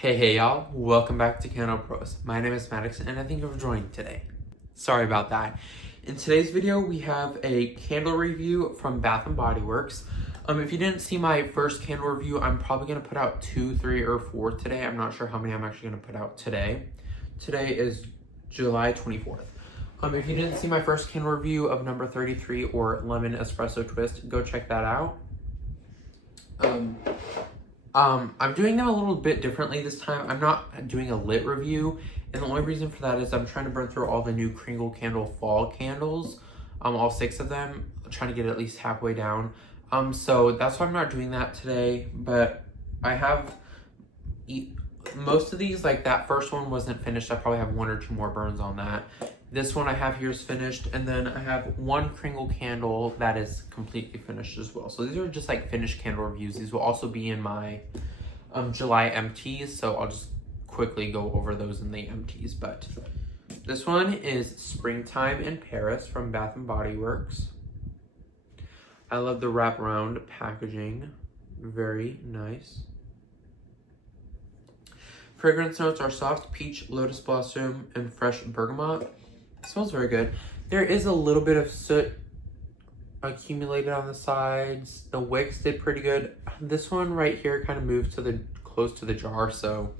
Hey y'all, welcome back to Candle Pros. My name is Maddox and I thank you for joining today. Sorry about that. In today's video, we have a candle review from Bath & Body Works. If you didn't see my first candle review, I'm probably going to put out 2, 3, or 4 today. I'm not sure how many I'm actually going to put out today. Today is July 24th. If you didn't see my first candle review of number 33 or Lemon Espresso Twist, go check that out. I'm doing them a little bit differently this time. I'm not doing a lit review, and the only reason for that is I'm trying to burn through all the new Kringle Candle fall candles, all 6 of them, trying to get at least halfway down. So that's why I'm not doing that today, but I have most of these. Like that first one wasn't finished. I probably have 1 or 2 more burns on that. This one I have here is finished, and then I have 1 Kringle candle that is completely finished as well. So these are just like finished candle reviews. These will also be in my July empties, so I'll just quickly go over those in the empties. But this one is Springtime in Paris from Bath & Body Works. I love the wraparound packaging, very nice. Fragrance notes are soft peach, lotus blossom, and fresh bergamot. It smells very good. There is a little bit of soot accumulated on the sides. The wicks did pretty good. This one right here kind of moved to the close to the jar, so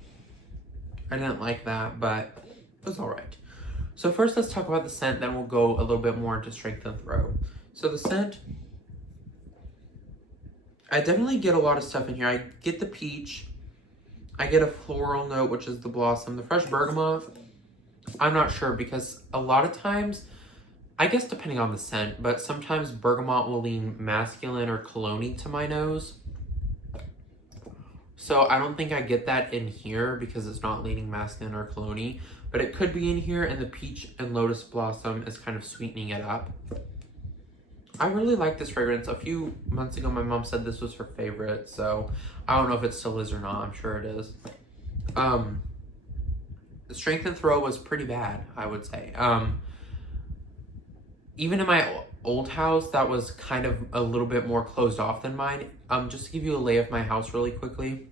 I didn't like that, but it was all right. So first, let's talk about the scent. Then we'll go a little bit more into strength and throw. So the scent, I definitely get a lot of stuff in here. I get the peach. I get a floral note, which is the blossom. The fresh bergamot, I'm not sure, because a lot of times, I guess depending on the scent, but sometimes bergamot will lean masculine or cologne-y to my nose. So I don't think I get that in here because it's not leaning masculine or cologne-y, but it could be in here, and the peach and lotus blossom is kind of sweetening it up. I really like this fragrance. A few months ago, my mom said this was her favorite, so I don't know if it still is or not. I'm sure it is. The strength and throw was pretty bad, I would say. Even in my old house, that was kind of a little bit more closed off than mine. Just to give you a lay of my house really quickly,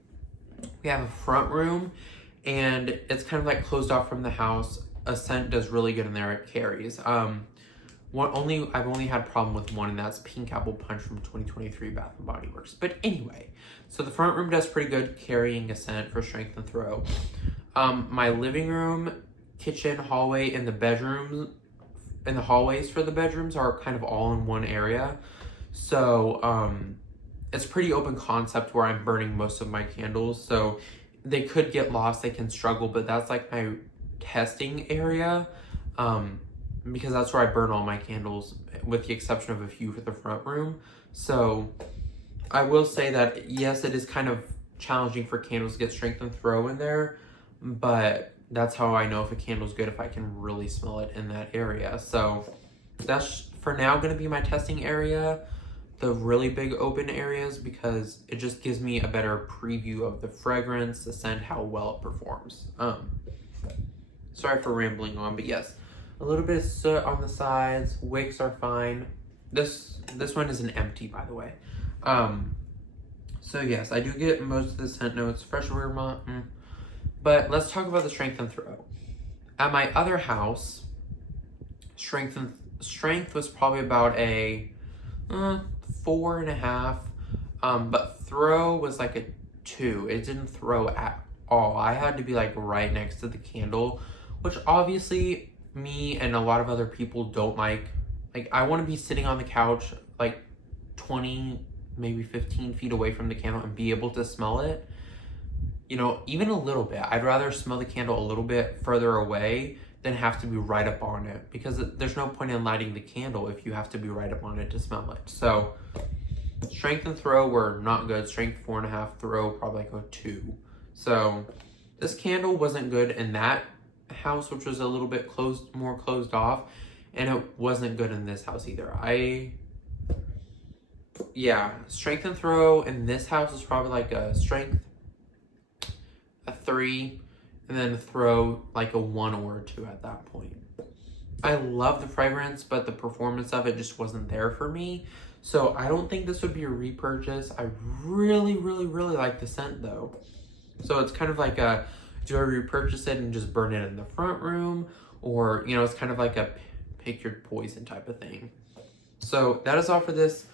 we have a front room, and it's kind of like closed off from the house. A scent does really good in there. It carries. I've only had a problem with one, and that's Pink Apple Punch from 2023 Bath & Body Works. But anyway, so the front room does pretty good carrying a scent for strength and throw. My living room, kitchen, hallway, and the bedrooms, and the hallways for the bedrooms are kind of all in one area. So it's pretty open concept where I'm burning most of my candles. So they could get lost, they can struggle, but that's like my testing area. Because that's where I burn all my candles, with the exception of a few for the front room. So I will say that, yes, it is kind of challenging for candles to get strength and throw in there, but that's how I know if a candle's good, if I can really smell it in that area. So that's for now going to be my testing area, the really big open areas, because it just gives me a better preview of the fragrance, the scent, how well it performs. Sorry for rambling on, but yes. A little bit of soot on the sides. Wicks are fine. This one is an empty, by the way. So yes, I do get most of the scent notes. Fresh bergamot. But let's talk about the strength and throw. At my other house, strength was probably about a 4.5. But throw was like a 2. It didn't throw at all. I had to be like right next to the candle, which obviously me and a lot of other people don't like. Like, I want to be sitting on the couch like 20, maybe 15 feet away from the candle and be able to smell it, you know, even a little bit. I'd rather smell the candle a little bit further away than have to be right up on it, because there's no point in lighting the candle if you have to be right up on it to smell it. So strength and throw were not good. Strength 4.5, throw probably like a 2. So this candle wasn't good in that house, which was a little bit more closed off, and it wasn't good in this house either. Strength and throw in this house is probably like a strength a 3, and then throw like a 1 or a 2 at that point. I love the fragrance, but the performance of it just wasn't there for me. So I don't think this would be a repurchase. I really, really, really like the scent though. So it's kind of like a, do I repurchase it and just burn it in the front room? Or, you know, it's kind of like a pick your poison type of thing. So that is all for this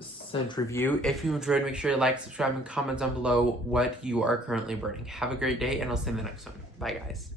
scent review. If you enjoyed, make sure you like, subscribe, and comment down below what you are currently burning. Have a great day, and I'll see you in the next one. Bye, guys.